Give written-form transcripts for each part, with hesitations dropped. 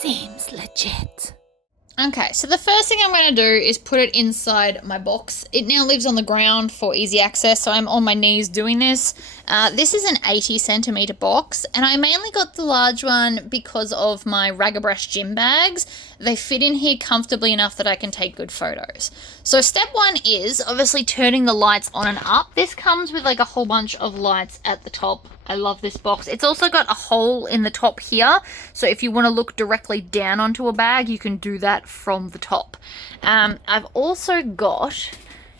Seems legit. Okay, so the first thing I'm going to do is put it inside my box. It now lives on the ground for easy access, so I'm on my knees doing this. This is an 80 centimeter box, and I mainly got the large one because of my Ragabrush gym bags. They fit in here comfortably enough that I can take good photos. So step one is obviously turning the lights on and up. This comes with like a whole bunch of lights at the top. I love this box. It's also got a hole in the top here, so if you want to look directly down onto a bag, you can do that from the top. I've also got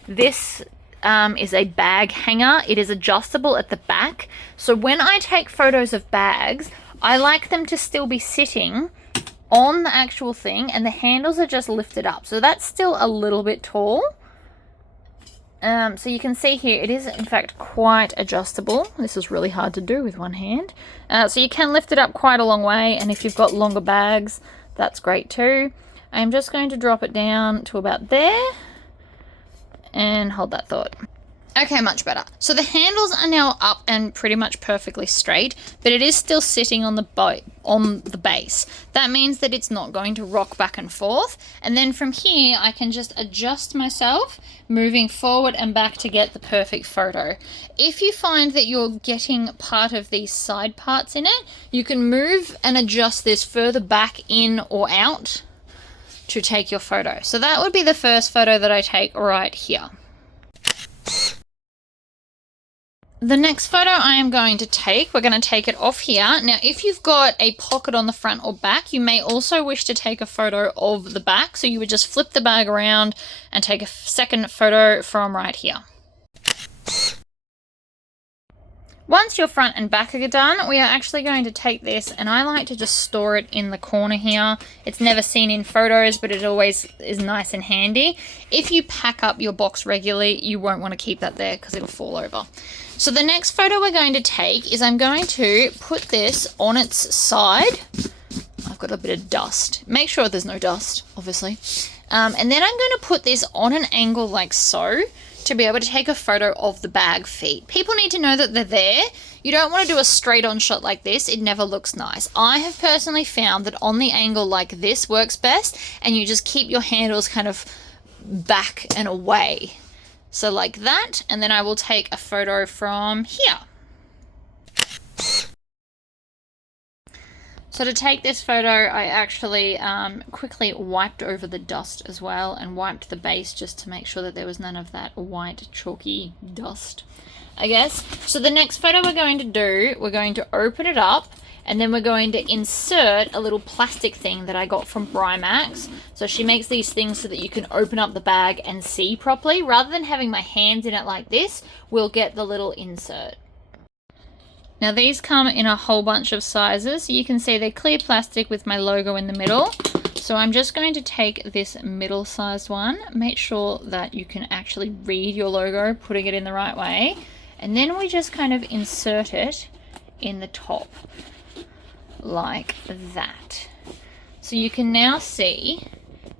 this is a bag hanger. It is adjustable at the back, so when I take photos of bags, I like them to still be sitting on the actual thing, and the handles are just lifted up, so that's still a little bit tall. So you can see here, it is in fact quite adjustable. This is really hard to do with one hand. So you can lift it up quite a long way, and if you've got longer bags, that's great too. I'm just going to drop it down to about there and hold that thought. Okay, much better. So the handles are now up and pretty much perfectly straight, but it is still sitting on the base. That means that it's not going to rock back and forth. And then from here, I can just adjust myself, moving forward and back to get the perfect photo. If you find that you're getting part of these side parts in it, you can move and adjust this further back in or out to take your photo. So that would be the first photo that I take right here. The next photo I am going to take, we're going to take it off here. Now, if you've got a pocket on the front or back, you may also wish to take a photo of the back. So you would just flip the bag around and take a second photo from right here. Once your front and back are done, we are actually going to take this, and I like to just store it in the corner here. It's never seen in photos, but it always is nice and handy. If you pack up your box regularly, you won't want to keep that there because it'll fall over. So the next photo we're going to take is I'm going to put this on its side. I've got a bit of dust. Make sure there's no dust, obviously. And then I'm going to put this on an angle like so, to be able to take a photo of the bag feet. People need to know that they're there. You don't want to do a straight on shot like this. It never looks nice. I have personally found that on the angle like this works best, and you just keep your handles kind of back and away. So like that, and then I will take a photo from here. So to take this photo, I actually quickly wiped over the dust as well, and wiped the base just to make sure that there was none of that white chalky dust, I guess. So the next photo we're going to do, we're going to open it up, and then we're going to insert a little plastic thing that I got from Brymax. So she makes these things so that you can open up the bag and see properly. Rather than having my hands in it like this, we'll get the little insert. Now these come in a whole bunch of sizes. So you can see they're clear plastic with my logo in the middle. So I'm just going to take this middle sized one. Make sure that you can actually read your logo, putting it in the right way. And then we just kind of insert it in the top like that. So you can now see,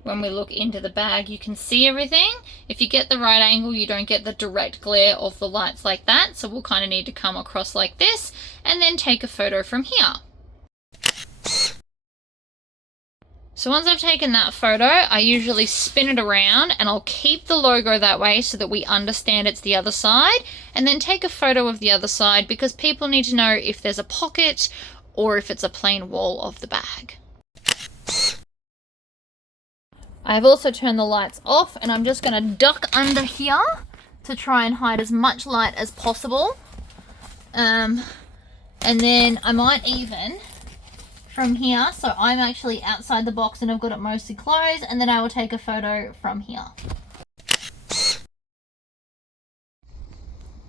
when we look into the bag, you can see everything. If you get the right angle, you don't get the direct glare of the lights like that. So we'll kind of need to come across like this and then take a photo from here. So once I've taken that photo, I usually spin it around, and I'll keep the logo that way so that we understand it's the other side, and then take a photo of the other side, because people need to know if there's a pocket or if it's a plain wall of the bag. I've also turned the lights off, and I'm just going to duck under here to try and hide as much light as possible. And then I might even, from here, so I'm actually outside the box and I've got it mostly closed, and then I will take a photo from here.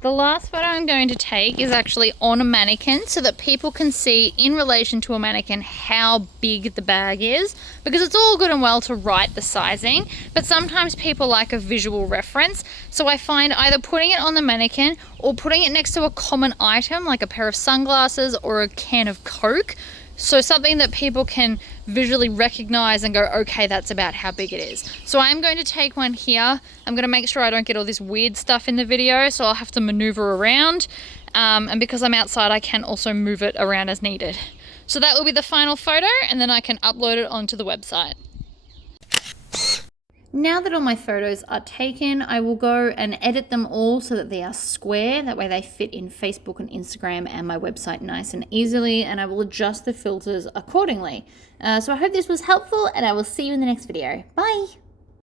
The last photo I'm going to take is actually on a mannequin, so that people can see in relation to a mannequin how big the bag is, because it's all good and well to write the sizing, but sometimes people like a visual reference. So I find either putting it on the mannequin or putting it next to a common item like a pair of sunglasses or a can of Coke, so something that people can visually recognize and go, okay, that's about how big it is. So I'm going to take one here. I'm going to make sure I don't get all this weird stuff in the video, so I'll have to maneuver around. And because I'm outside, I can also move it around as needed. So that will be the final photo, and then I can upload it onto the website. Now that all my photos are taken, I will go and edit them all so that they are square. That way they fit in Facebook and Instagram and my website nice and easily, and I will adjust the filters accordingly. So I hope this was helpful, and I will see you in the next video. Bye!